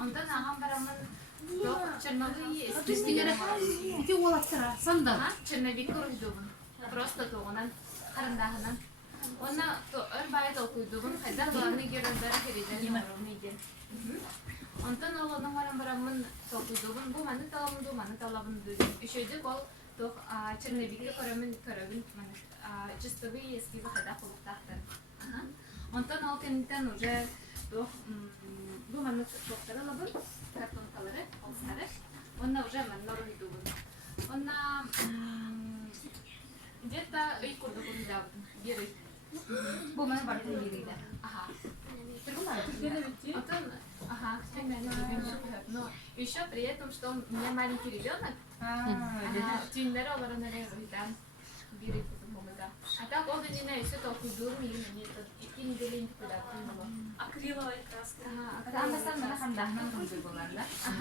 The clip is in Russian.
Ondan ağam baramın yok Черновые Кристингер iki oğlattara sanda. Черновик koydum. Просто toğunan karındağından. Ona ör bayat okuyduğum kadar dolanı görüldüğü heriden orumuydu. Ondan oğlanın varan baramın okuyduğum bu manı talabın dedim. Üşüdük ol toq Черновик'e körümün чистовые эскизы kadar kuluktağdır. Ondan o kendinden уже bu manı toqtara labın картонкалары, олсары. Онна уже манна ройдубун. Онна где-то үй курду курдабын. Бир үй. Бу мен бартын бирийди. Ага. Потом, ага, но еще при этом, что у меня маленький ребенок, тюньдері оларын әрі үйдан бирий курдум бомыда. А так ол дүниені өсі тоқуйдуым үйін метод 2 неделин кудабын болу. Акриловая краска. Ага, анда сан мана хандахнан курдуй боларда.